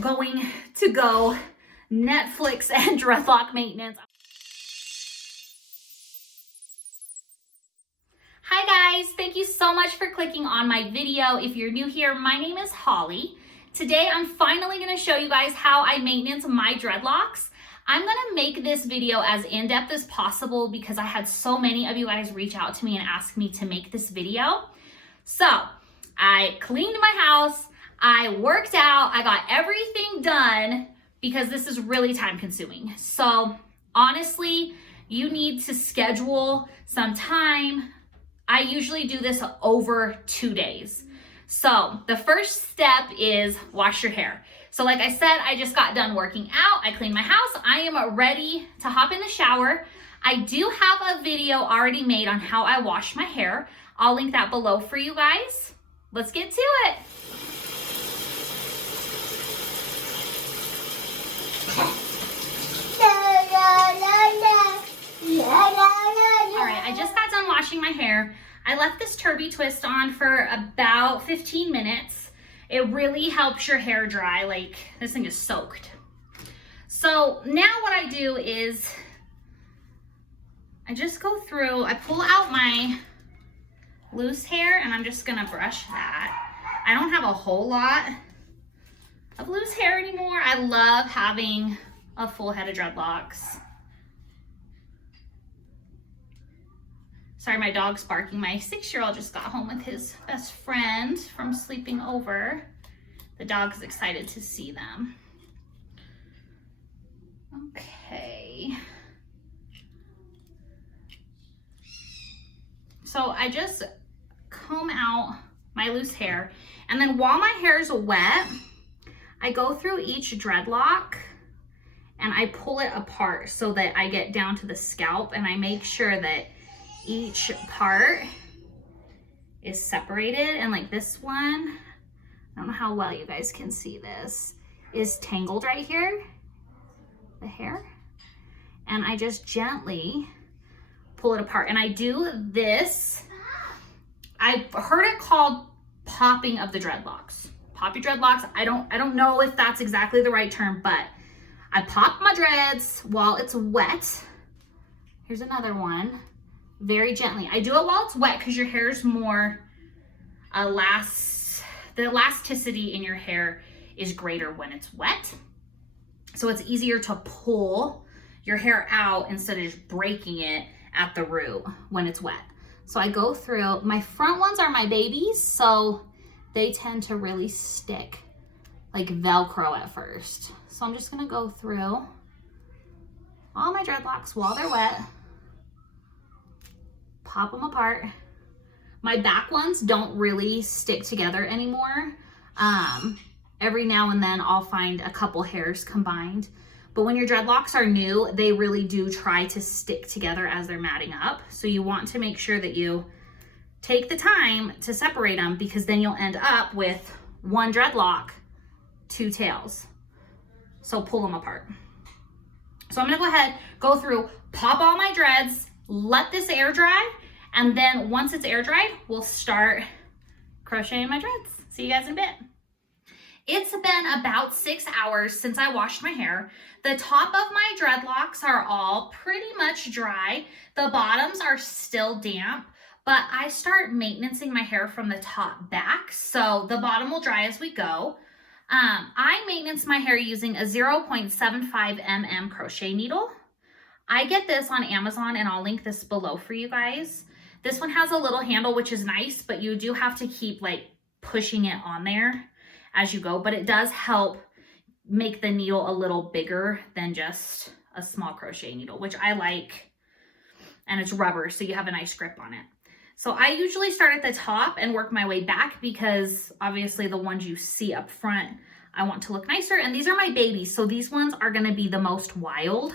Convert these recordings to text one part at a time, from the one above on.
going to go Netflix and dreadlock maintenance. Hi guys, thank you so much for clicking on my video. If you're new here, my name is Holly. Today I'm finally going to show you guys how I maintenance my dreadlocks. I'm going to make this video as in-depth as possible because I had so many of you guys reach out to me and ask me to make this video. So I cleaned my house, I worked out, I got everything done because this is really time consuming. So honestly, you need to schedule some time. I usually do this over 2 days. So the first step is wash your hair. So like I said, I just got done working out. I cleaned my house. I am ready to hop in the shower. I do have a video already made on how I wash my hair. I'll link that below for you guys. Let's get to it. All right, I just got done washing my hair. I left this Turby twist on for about 15 minutes. It really helps your hair dry. Like, this thing is soaked. So now what I do is I just go through, I pull out my loose hair and I'm just gonna brush that. I don't have a whole lot of loose hair anymore. I love having a full head of dreadlocks. Sorry, my dog's barking. My 6-year-old just got home with his best friend from sleeping over. The dog's excited to see them. Okay. So I just comb out my loose hair, and then while my hair is wet, I go through each dreadlock and I pull it apart so that I get down to the scalp, and I make sure that each part is separated. And like this one, I don't know how well you guys can see this, is tangled right here, the hair. And I just gently pull it apart. And I do this, I've heard it called popping of the dreadlocks. Pop your dreadlocks. I don't know if that's exactly the right term, but I pop my dreads while it's wet. Here's another one. Very gently. I do it while it's wet because your hair is more the elasticity in your hair is greater when it's wet. So it's easier to pull your hair out instead of just breaking it at the root when it's wet. So I go through, my front ones are my babies, so they tend to really stick like Velcro at first. So I'm just gonna go through all my dreadlocks while they're wet. Pop them apart. My back ones don't really stick together anymore. Every now and then I'll find a couple hairs combined, but when your dreadlocks are new, they really do try to stick together as they're matting up. So you want to make sure that you take the time to separate them, because then you'll end up with one dreadlock, 2 tails. So pull them apart. So I'm gonna go ahead, go through, pop all my dreads, let this air dry, and then once it's air dried, we'll start crocheting my dreads. See you guys in a bit. It's been about 6 hours since I washed my hair. The top of my dreadlocks are all pretty much dry. The bottoms are still damp, but I start maintaining my hair from the top back, so the bottom will dry as we go. I maintenance my hair using a 0.75 mm crochet needle. I get this on Amazon, and I'll link this below for you guys. This one has a little handle, which is nice, but you do have to keep like pushing it on there as you go, but it does help make the needle a little bigger than just a small crochet needle, which I like, and it's rubber, so you have a nice grip on it. So I usually start at the top and work my way back because obviously the ones you see up front, I want to look nicer, and these are my babies, so these ones are gonna be the most wild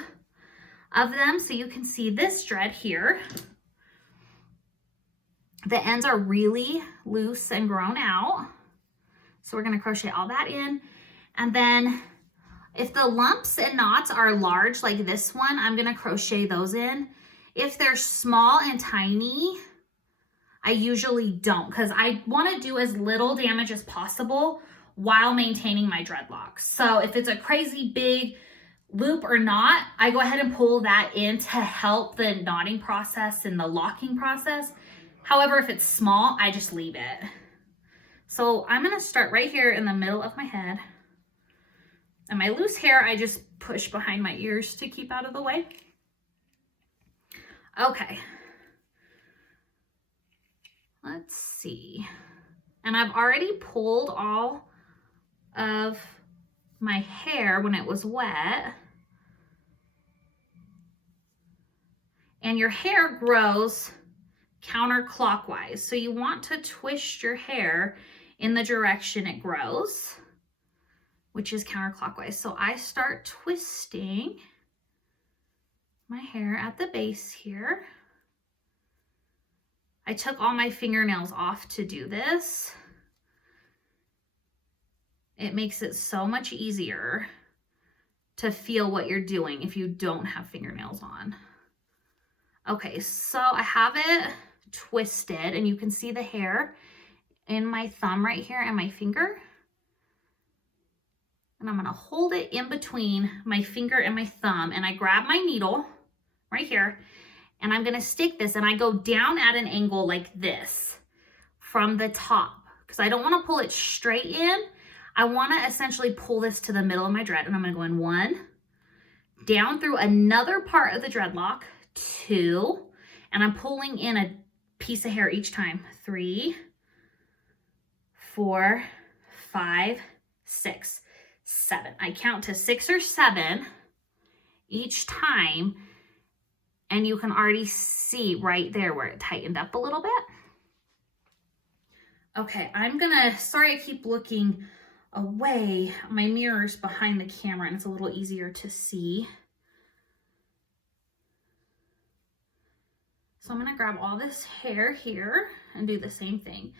of them. So you can see this thread here. The ends are really loose and grown out. So we're gonna crochet all that in. And then if the lumps and knots are large, like this one, I'm gonna crochet those in. If they're small and tiny, I usually don't, because I wanna do as little damage as possible while maintaining my dreadlocks. So if it's a crazy big loop or not, I go ahead and pull that in to help the knotting process and the locking process. However, if it's small, I just leave it. So I'm gonna start right here in the middle of my head. And my loose hair, I just push behind my ears to keep out of the way. Okay. Let's see. And I've already pulled all of my hair when it was wet. And your hair grows counterclockwise. So you want to twist your hair in the direction it grows, which is counterclockwise. So I start twisting my hair at the base here. I took all my fingernails off to do this. It makes it so much easier to feel what you're doing if you don't have fingernails on. Okay, so I have it twisted and you can see the hair in my thumb right here and my finger. And I'm gonna hold it in between my finger and my thumb, and I grab my needle right here and I'm gonna stick this, and I go down at an angle like this from the top because I don't wanna pull it straight in. I wanna essentially pull this to the middle of my dread, and I'm gonna go in 1, down through another part of the dreadlock, 2, and I'm pulling in a piece of hair each time, 3, 4, 5, 6, 7. I count to 6 or 7 each time, and you can already see right there where it tightened up a little bit. Okay, sorry I keep looking away. My mirror's behind the camera and it's a little easier to see. So I'm gonna grab all this hair here and do the same thing.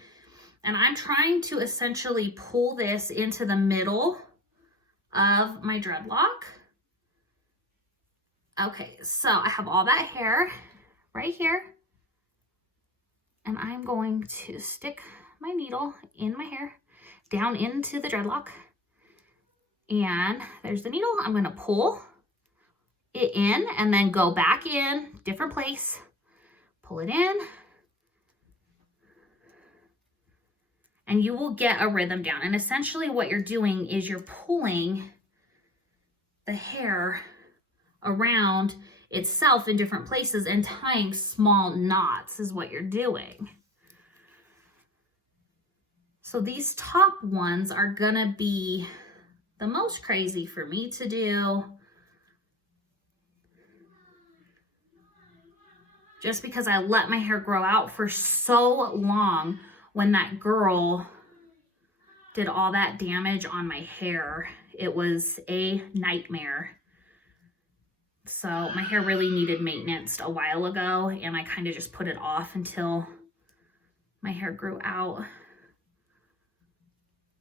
And I'm trying to essentially pull this into the middle of my dreadlock. Okay, so I have all that hair right here. And I'm going to stick my needle in my hair, down into the dreadlock. And there's the needle. I'm gonna pull it in and then go back in, different place, pull it in. And you will get a rhythm down. And essentially what you're doing is you're pulling the hair around itself in different places and tying small knots is what you're doing. So these top ones are gonna be the most crazy for me to do, just because I let my hair grow out for so long. When that girl did all that damage on my hair, it was a nightmare. So my hair really needed maintenance a while ago, and I kind of just put it off until my hair grew out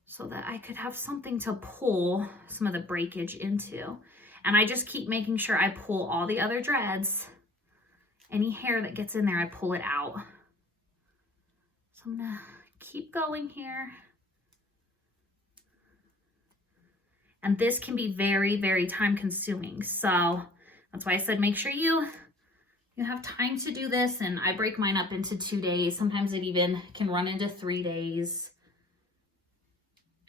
so that I could have something to pull some of the breakage into. And I just keep making sure I pull all the other dreads. Any hair that gets in there, I pull it out. So I'm gonna keep going here. And this can be very, very time consuming. So that's why I said make sure you have time to do this. And I break mine up into 2 days. Sometimes it even can run into 3 days.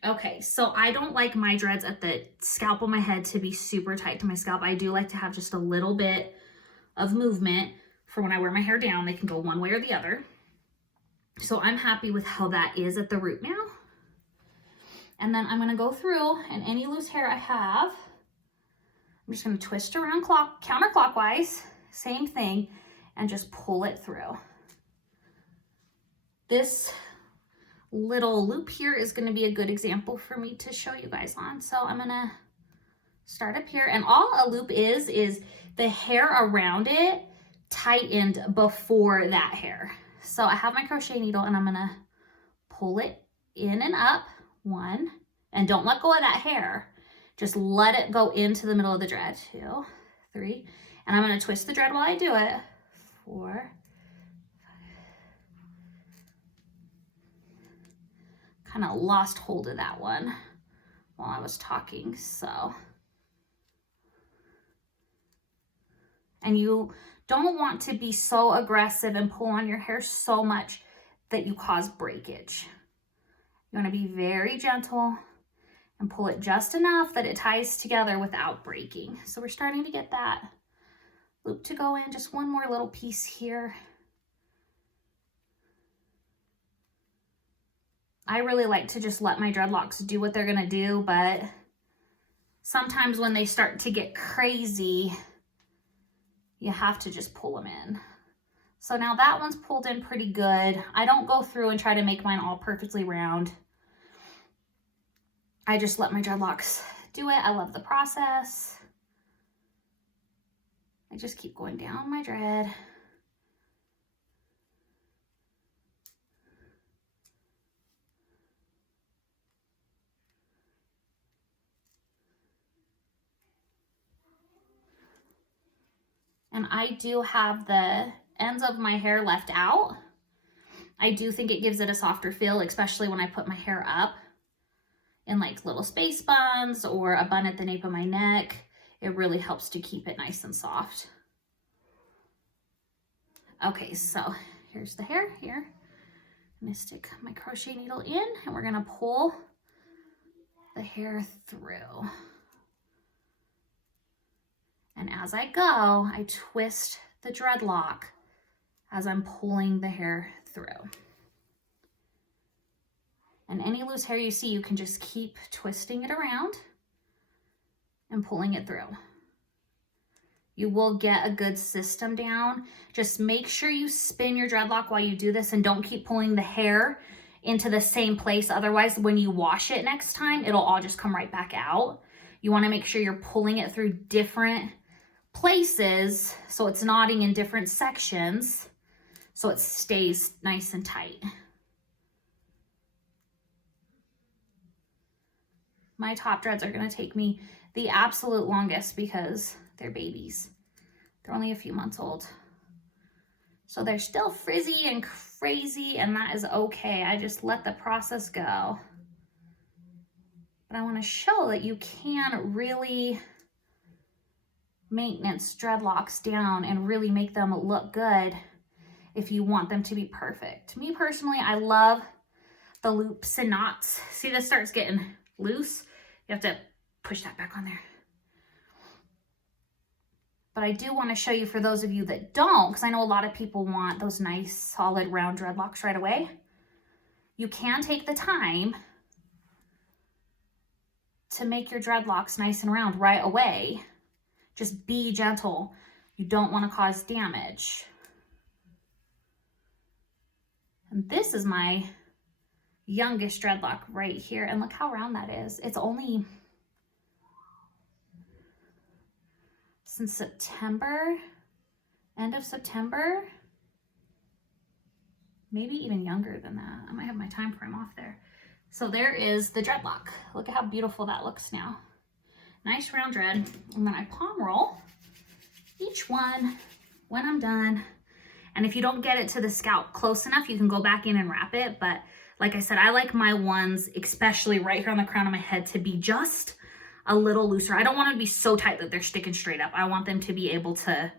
Okay, so I don't like my dreads at the scalp of my head to be super tight to my scalp. I do like to have just a little bit of movement for when I wear my hair down. They can go one way or the other. So I'm happy with how that is at the root now. And then I'm gonna go through, and any loose hair I have, I'm just gonna twist around counterclockwise, same thing, and just pull it through. This little loop here is gonna be a good example for me to show you guys on. So I'm gonna start up here, and all a loop is the hair around it tightened before that hair. So I have my crochet needle and I'm gonna pull it in and up, 1, and don't let go of that hair. Just let it go into the middle of the dread, 2, 3, and I'm gonna twist the dread while I do it, 4, kind of lost hold of that one while I was talking, so. And you don't want to be so aggressive and pull on your hair so much that you cause breakage. You want to be very gentle and pull it just enough that it ties together without breaking. So we're starting to get that loop to go in, just one more little piece here. I really like to just let my dreadlocks do what they're gonna do, but sometimes when they start to get crazy, you have to just pull them in. So now that one's pulled in pretty good. I don't go through and try to make mine all perfectly round. I just let my dreadlocks do it. I love the process. I just keep going down my dread. And I do have the ends of my hair left out. I do think it gives it a softer feel, especially when I put my hair up in like little space buns or a bun at the nape of my neck. It really helps to keep it nice and soft. Okay, so here's the hair here. I'm gonna stick my crochet needle in and we're gonna pull the hair through. And as I go, I twist the dreadlock as I'm pulling the hair through. And any loose hair you see, you can just keep twisting it around and pulling it through. You will get a good system down. Just make sure you spin your dreadlock while you do this and don't keep pulling the hair into the same place. Otherwise, when you wash it next time, it'll all just come right back out. You want to make sure you're pulling it through different places so it's knotting in different sections so it stays nice and tight. My top dreads are going to take me the absolute longest because they're babies. They're only a few months old. So they're still frizzy and crazy, and that is okay. I just let the process go. But I want to show that you can really maintenance dreadlocks down and really make them look good if you want them to be perfect. Me personally, I love the loops and knots. See, this starts getting loose. You have to push that back on there. But I do want to show you for those of you that don't, because I know a lot of people want those nice solid round dreadlocks right away. You can take the time to make your dreadlocks nice and round right away. Just be gentle. You don't want to cause damage. And this is my youngest dreadlock right here. And look how round that is. It's only since September, end of September, maybe even younger than that. I might have my time frame off there. So there is the dreadlock. Look at how beautiful that looks now. Nice round dread. And then I palm roll each one when I'm done. And if you don't get it to the scalp close enough, you can go back in and wrap it. But like I said, I like my ones, especially right here on the crown of my head, to be just a little looser. I don't want them to be so tight that they're sticking straight up. I want them to be able to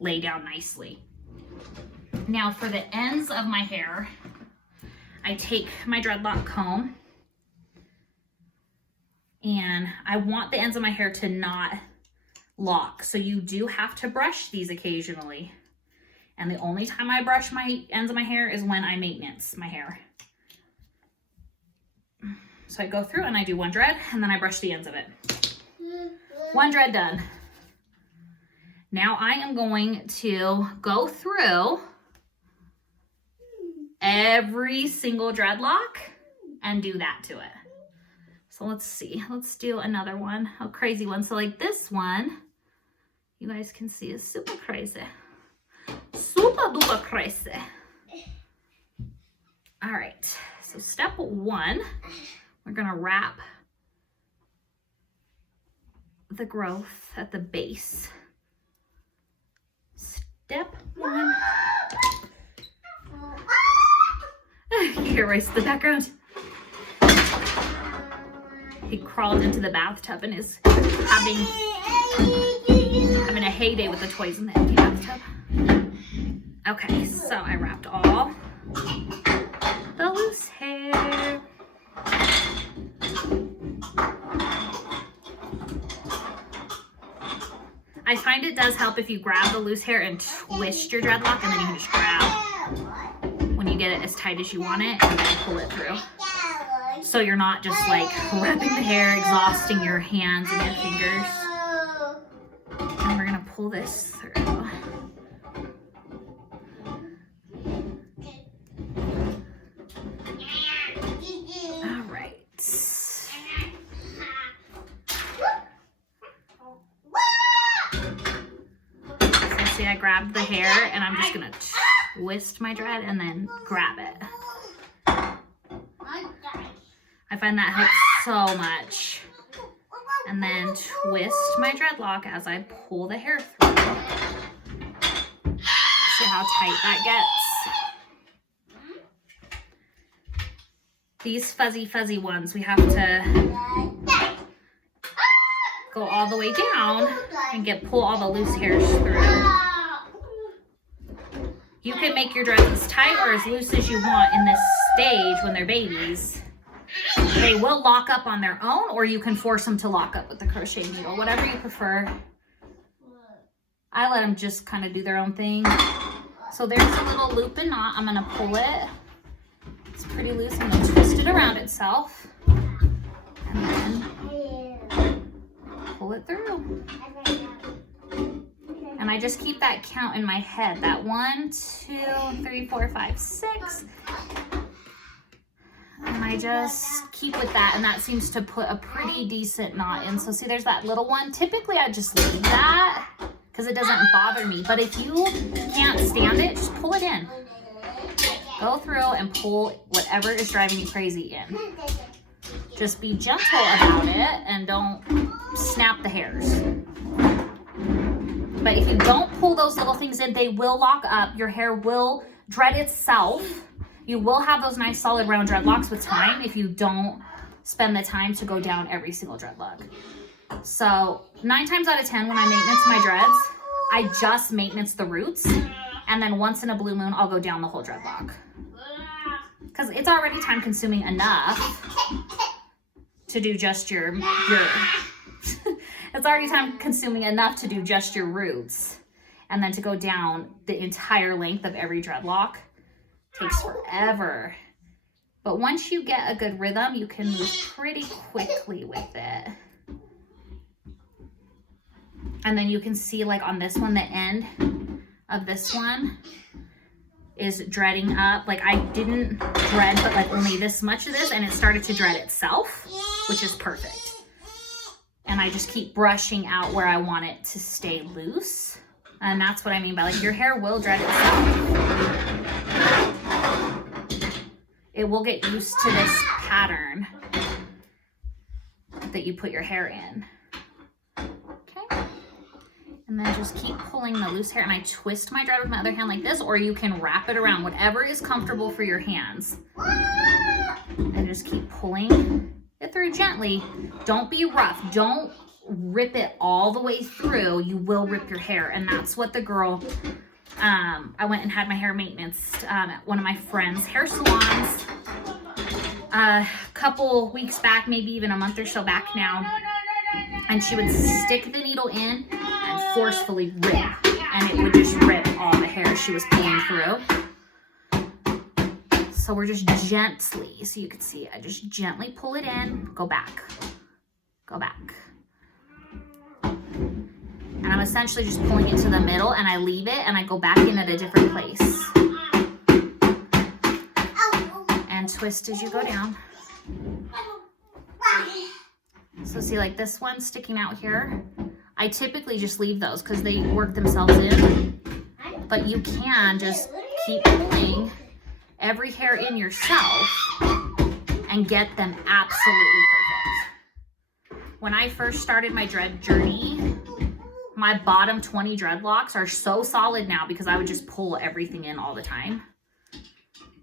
lay down nicely. Now for the ends of my hair, I take my dreadlock comb and I want the ends of my hair to not lock. So you do have to brush these occasionally. And the only time I brush my ends of my hair is when I maintenance my hair. So I go through and I do one dread and then I brush the ends of it. One dread done. Now I am going to go through every single dreadlock and do that to it. So let's see, let's do another one, a crazy one. So like this one, you guys can see is super crazy. Super duper crazy. All right, so step one, we're gonna wrap the growth at the base. Step one. You hear Royce in the background. He crawled into the bathtub and is having a heyday with the toys in the empty bathtub. Okay, so I wrapped all the loose hair. I find it does help if you grab the loose hair and twist your dreadlock, and then you can just grab when you get it as tight as you want it and then pull it through. So you're not just like wrapping the hair, exhausting your hands and your fingers. And we're gonna pull this through. All right. See, I grabbed the hair and I'm just gonna twist my dread and then grab it. I find that helps so much. And then twist my dreadlock as I pull the hair through. See how tight that gets? These fuzzy ones, we have to go all the way down and pull all the loose hairs through. You can make your dreads as tight or as loose as you want in this stage when they're babies. They will lock up on their own, or you can force them to lock up with the crochet needle, whatever you prefer. I let them just kind of do their own thing. So there's a little loop and knot. I'm gonna pull it. It's pretty loose. I'm gonna twist it around itself. And then pull it through. And I just keep that count in my head. That 1, 2, 3, 4, 5, 6. And I just keep with that, and that seems to put a pretty decent knot in. So see, there's that little one. Typically, I just leave that because it doesn't bother me. But if you can't stand it, just pull it in. Go through and pull whatever is driving you crazy in. Just be gentle about it and don't snap the hairs. But if you don't pull those little things in, they will lock up. Your hair will dread itself. You will have those nice solid round dreadlocks with time if you don't spend the time to go down every single dreadlock. So 9 times out of 10 when I maintenance my dreads, I just maintenance the roots. And then once in a blue moon, I'll go down the whole dreadlock. Because it's already time consuming enough to do just your it's already time consuming enough to do just your roots. And then to go down the entire length of every dreadlock takes forever. But once you get a good rhythm, you can move pretty quickly with it. And then you can see like on this one, the end of this one is dreading up. Like I didn't dread, but like only this much of this, and it started to dread itself, which is perfect. And I just keep brushing out where I want it to stay loose. And that's what I mean by like your hair will dread itself. It will get used to this pattern that you put your hair in. Okay. And then just keep pulling the loose hair, and I twist my dread with my other hand like this, or you can wrap it around, whatever is comfortable for your hands. And just keep pulling it through gently. Don't be rough. Don't rip it all the way through. You will rip your hair, and that's what the girl, I went and had my hair maintenance at one of my friend's hair salons a couple weeks back, maybe even a month or so back now. And she would stick the needle in and forcefully rip, and it would just rip all the hair she was pulling through. So we're just gently, so you can see, I just gently pull it in, go back, go back. And I'm essentially just pulling it to the middle, and I leave it and I go back in at a different place. And twist as you go down. So see, like this one sticking out here, I typically just leave those because they work themselves in. But you can just keep pulling every hair in yourself and get them absolutely perfect. When I first started my dread journey, my bottom 20 dreadlocks are so solid now because I would just pull everything in all the time.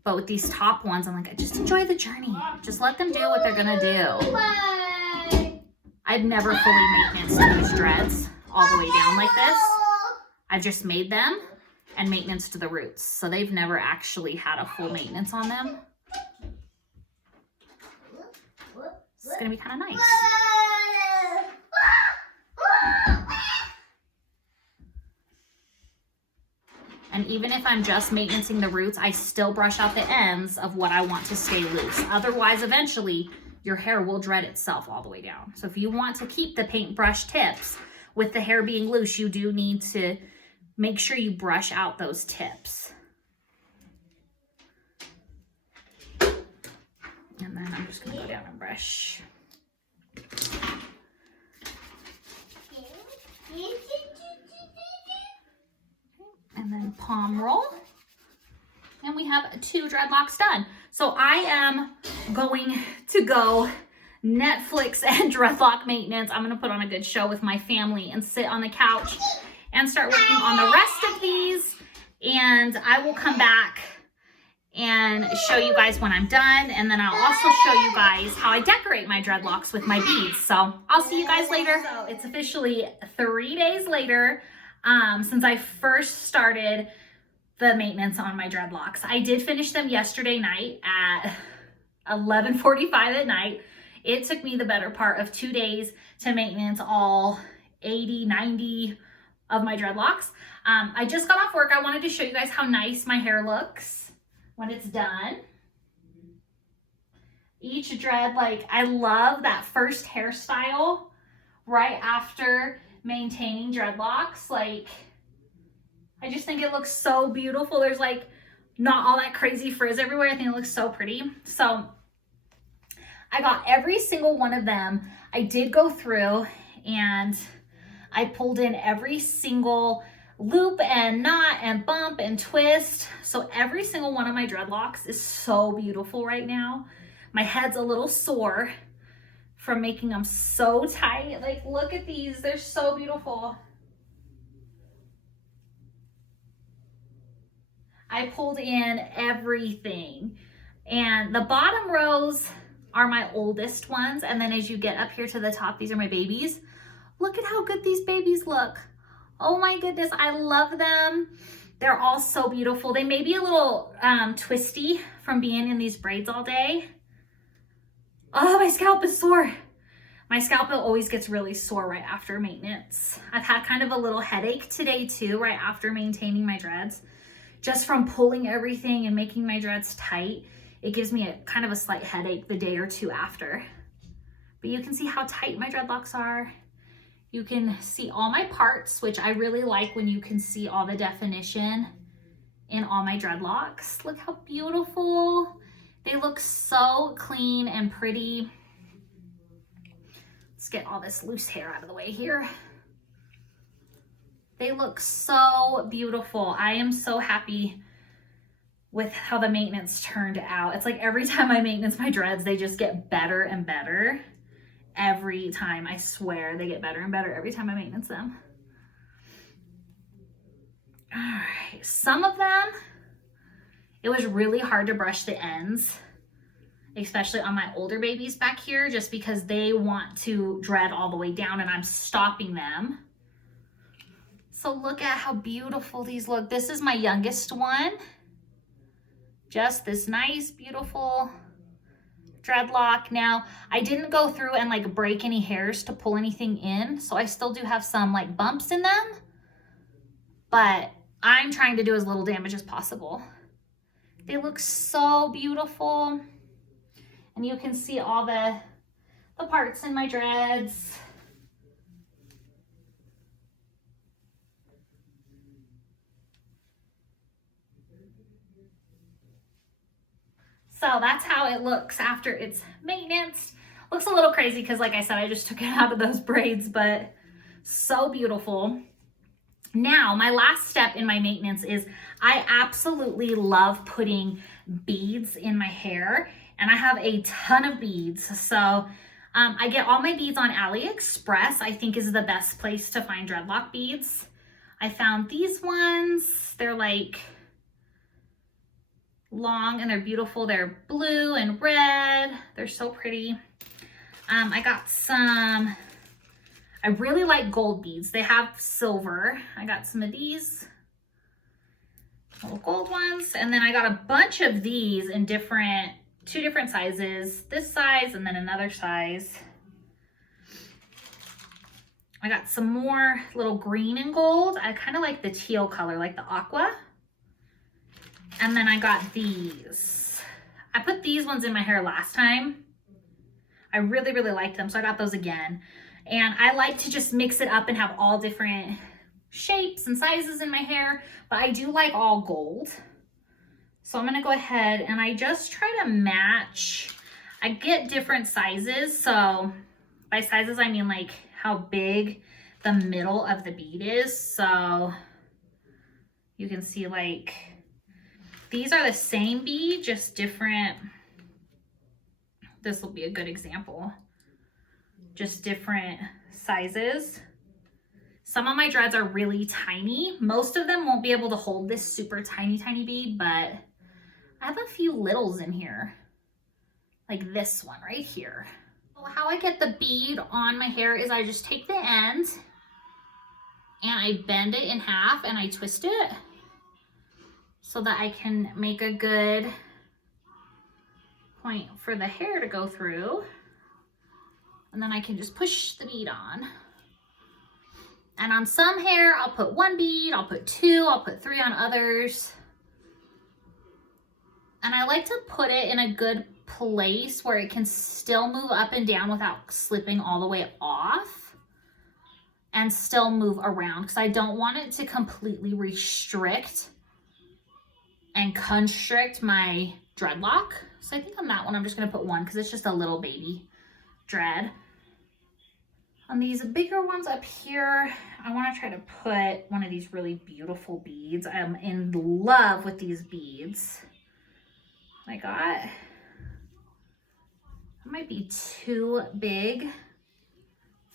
But with these top ones, I'm like, I just enjoy the journey. Just let them do what they're gonna do. I've never fully maintenance these dreads all the way down like this. I've just made them and maintenance to the roots. So they've never actually had a full maintenance on them. It's gonna be kind of nice. And even if I'm just maintenancing the roots, I still brush out the ends of what I want to stay loose. Otherwise, eventually, your hair will dread itself all the way down. So if you want to keep the paintbrush tips with the hair being loose, you do need to make sure you brush out those tips. And then I'm just gonna go down and brush. And then palm roll. And we have 2 dreadlocks done. So I am going to go Netflix and dreadlock maintenance. I'm gonna put on a good show with my family and sit on the couch and start working on the rest of these. And I will come back and show you guys when I'm done. And then I'll also show you guys how I decorate my dreadlocks with my beads. So I'll see you guys later. So it's officially 3 days later since I first started the maintenance on my dreadlocks. I did finish them yesterday night at 11:45 at night. It took me the better part of 2 days to maintenance all 80, 90 of my dreadlocks. I just got off work. I wanted to show you guys how nice my hair looks when it's done. Each dread, like, I love that first hairstyle right after maintaining dreadlocks. Like, I just think it looks so beautiful. There's like not all that crazy frizz everywhere. I think it looks so pretty. So I got every single one of them. I did go through and I pulled in every single loop and knot and bump and twist. So every single one of my dreadlocks is so beautiful right now. My head's a little sore from making them so tight. Like, look at these, they're so beautiful. I pulled in everything. And the bottom rows are my oldest ones. And then as you get up here to the top, these are my babies. Look at how good these babies look. Oh my goodness, I love them. They're all so beautiful. They may be a little twisty from being in these braids all day. Oh, my scalp is sore. My scalp always gets really sore right after maintenance. I've had kind of a little headache today too, right after maintaining my dreads. Just from pulling everything and making my dreads tight, it gives me a kind of a slight headache the day or two after. But you can see how tight my dreadlocks are. You can see all my parts, which I really like when you can see all the definition in all my dreadlocks. Look how beautiful. They look so clean and pretty. Let's get all this loose hair out of the way here. They look so beautiful. I am so happy with how the maintenance turned out. It's like every time I maintenance my dreads, they just get better and better. Every time, I swear, they get better and better every time I maintenance them. All right, some of them, it was really hard to brush the ends, especially on my older babies back here, just because they want to dread all the way down and I'm stopping them. So look at how beautiful these look. This is my youngest one. Just this nice, beautiful dreadlock. Now, I didn't go through and like break any hairs to pull anything in, so I still do have some like bumps in them, but I'm trying to do as little damage as possible. They look so beautiful, and you can see all the parts in my dreads. So that's how it looks after it's maintenance. Looks a little crazy because, like I said, I just took it out of those braids, but so beautiful. Now, my last step in my maintenance is I absolutely love putting beads in my hair, and I have a ton of beads. So I get all my beads on AliExpress. I think is the best place to find dreadlock beads. I found these ones. They're like long and they're beautiful. They're blue and red. They're so pretty. I got some I really like gold beads. They have silver. I got some of these little gold ones. And then I got a bunch of these in two different sizes. This size and then another size. I got some more little green and gold. I kind of like the teal color, like the aqua. And then I got these. I put these ones in my hair last time. I really, really liked them, so I got those again. And I like to just mix it up and have all different shapes and sizes in my hair, but I do like all gold. So I'm gonna go ahead and I just try to match. I get different sizes, so by sizes I mean like how big the middle of the bead is. So you can see like these are the same bead, just different. This will be a good example. Just different sizes. Some of my dreads are really tiny. Most of them won't be able to hold this super tiny, tiny bead, but I have a few littles in here. Like this one right here. How I get the bead on my hair is I just take the end and I bend it in half and I twist it so that I can make a good point for the hair to go through. And then I can just push the bead on. And on some hair, I'll put 1 bead, I'll put 2, I'll put 3 on others. And I like to put it in a good place where it can still move up and down without slipping all the way off and still move around, because I don't want it to completely restrict and constrict my dreadlock. So I think on that one, I'm just gonna put 1 because it's just a little baby dread. On these bigger ones up here, I want to try to put one of these really beautiful beads. I'm in love with these beads. I got, it might be too big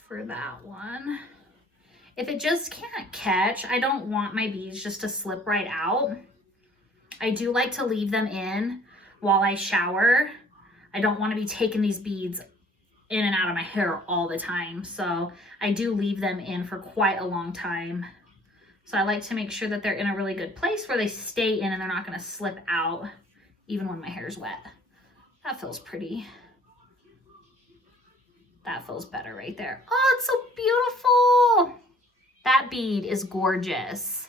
for that one. If it just can't catch, I don't want my beads just to slip right out. I do like to leave them in while I shower. I don't want to be taking these beads in and out of my hair all the time. So I do leave them in for quite a long time. So I like to make sure that they're in a really good place where they stay in and they're not going to slip out even when my hair's wet. That feels pretty. That feels better right there. Oh, it's so beautiful. That bead is gorgeous.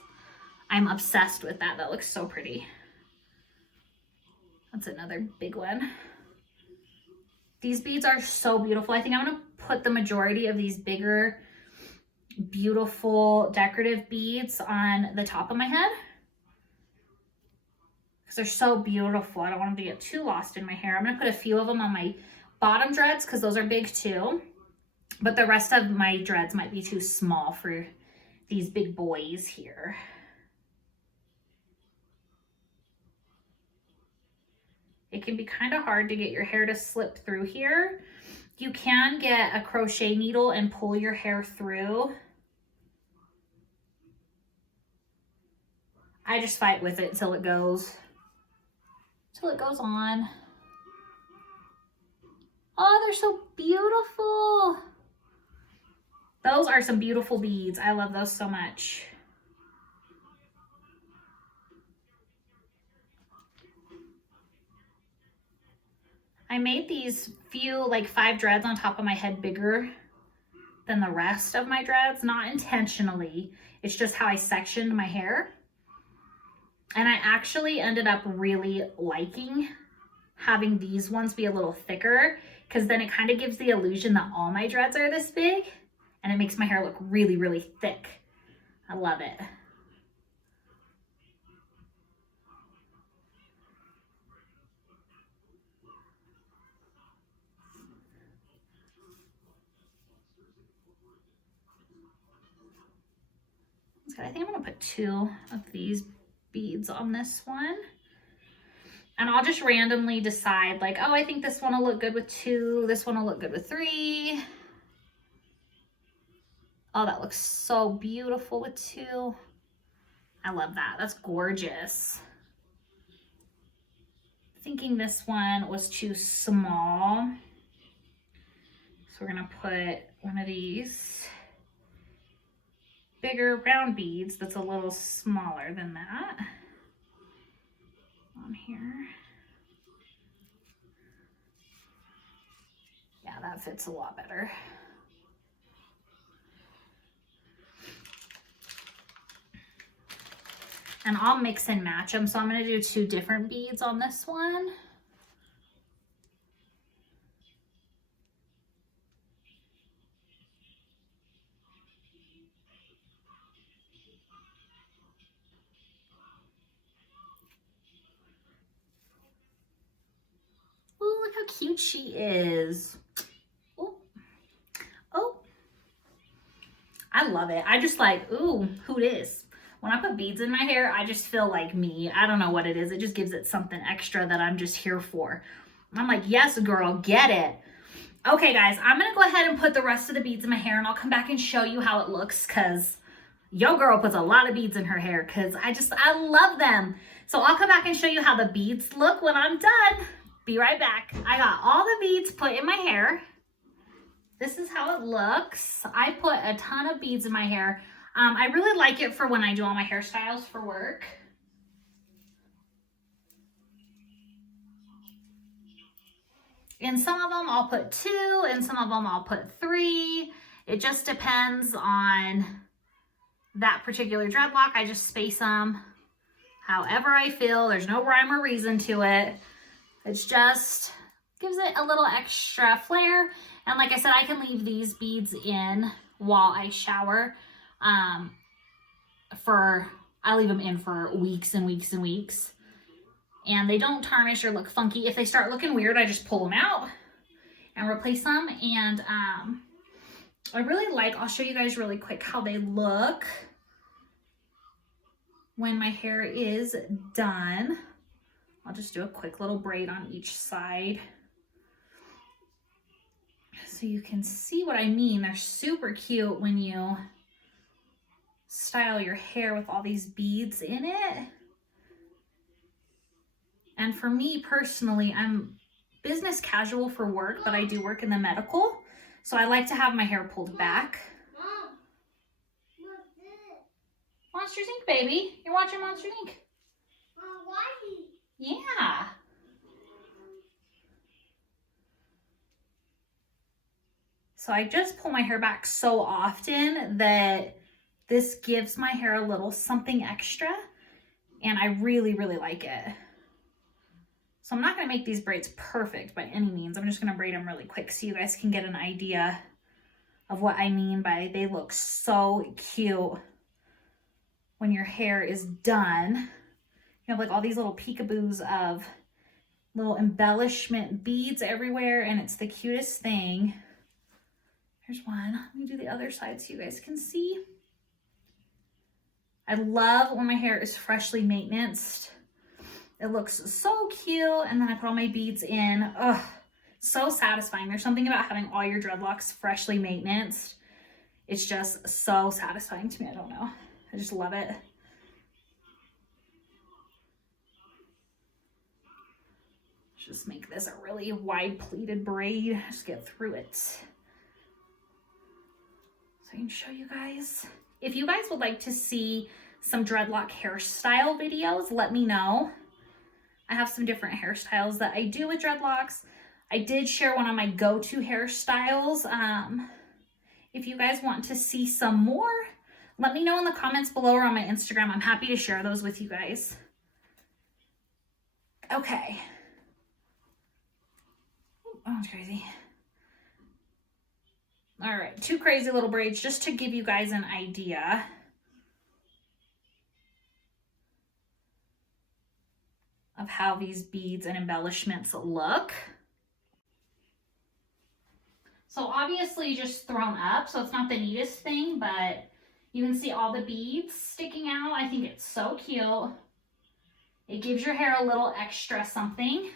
I'm obsessed with that. That looks so pretty. That's another big one. These beads are so beautiful. I think I'm gonna put the majority of these bigger, beautiful decorative beads on the top of my head because they're so beautiful. I don't want them to get too lost in my hair. I'm gonna put a few of them on my bottom dreads because those are big too, but the rest of my dreads might be too small for these big boys here. It can be kind of hard to get your hair to slip through here. You can get a crochet needle and pull your hair through. I just fight with it till it goes on. Oh, they're so beautiful. Those are some beautiful beads. I love those so much. I made these few, like 5 dreads on top of my head bigger than the rest of my dreads, not intentionally. It's just how I sectioned my hair. And I actually ended up really liking having these ones be a little thicker because then it kind of gives the illusion that all my dreads are this big and it makes my hair look really, really thick. I love it. I think I'm gonna put 2 of these beads on this one. And I'll just randomly decide like, oh, I think this one will look good with 2. This one will look good with 3. Oh, that looks so beautiful with 2. I love that. That's gorgeous. Thinking this one was too small. So we're gonna put one of these bigger round beads that's a little smaller than that on here. Yeah, that fits a lot better. And I'll mix and match them. So I'm going to do 2 different beads on this one. Ooh, look how cute she is. Ooh. Oh, I love it. I just like, ooh, who dis? When I put beads in my hair, I just feel like me. I don't know what it is. It just gives it something extra that I'm just here for. I'm like, yes, girl, get it. Okay, guys, I'm going to go ahead and put the rest of the beads in my hair, and I'll come back and show you how it looks, because yo girl puts a lot of beads in her hair because I love them. So I'll come back and show you how the beads look when I'm done. Be right back. I got all the beads put in my hair. This is how it looks. I put a ton of beads in my hair. I really like it for when I do all my hairstyles for work. In some of them I'll put 2, and some of them I'll put 3. It just depends on that particular dreadlock. I just space them however I feel. There's no rhyme or reason to it. It's just gives it a little extra flair. And like I said, I can leave these beads in while I shower. I leave them in for weeks and weeks and weeks. And they don't tarnish or look funky. If they start looking weird, I just pull them out and replace them. And I really like, I'll show you guys really quick how they look when my hair is done. I'll just do a quick little braid on each side so you can see what I mean. They're super cute when you style your hair with all these beads in it. And for me personally, I'm business casual for work, but I do work in the medical. So I like to have my hair pulled back. Monsters Inc., baby. You're watching Monsters Inc. Yeah. So I just pull my hair back so often that this gives my hair a little something extra. And I really, really like it. So I'm not going to make these braids perfect by any means. I'm just going to braid them really quick so you guys can get an idea of what I mean by they look so cute when your hair is done. You have like all these little peekaboos of little embellishment beads everywhere, and it's the cutest thing. Here's one. Let me do the other side so you guys can see. I love when my hair is freshly maintenanced. It looks so cute. And then I put all my beads in. Ugh, so satisfying. There's something about having all your dreadlocks freshly maintained. It's just so satisfying to me. I don't know. I just love it. Just make this a really wide pleated braid. Just get through it. So I can show you guys. If you guys would like to see some dreadlock hairstyle videos, let me know. I have some different hairstyles that I do with dreadlocks. I did share one of my go-to hairstyles. If you guys want to see some more, let me know in the comments below or on my Instagram. I'm happy to share those with you guys. Okay. Oh, that's crazy. All right, 2 crazy little braids just to give you guys an idea of how these beads and embellishments look. So obviously just thrown up, so it's not the neatest thing, but you can see all the beads sticking out. I think it's so cute. It gives your hair a little extra something.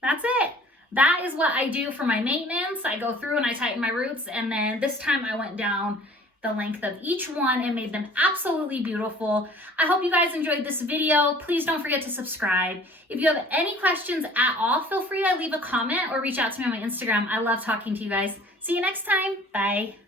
That's it. That is what I do for my maintenance. I go through and I tighten my roots, and then this time I went down the length of each one and made them absolutely beautiful. I hope you guys enjoyed this video. Please don't forget to subscribe. If you have any questions at all, feel free to leave a comment or reach out to me on my Instagram. I love talking to you guys. See you next time. Bye.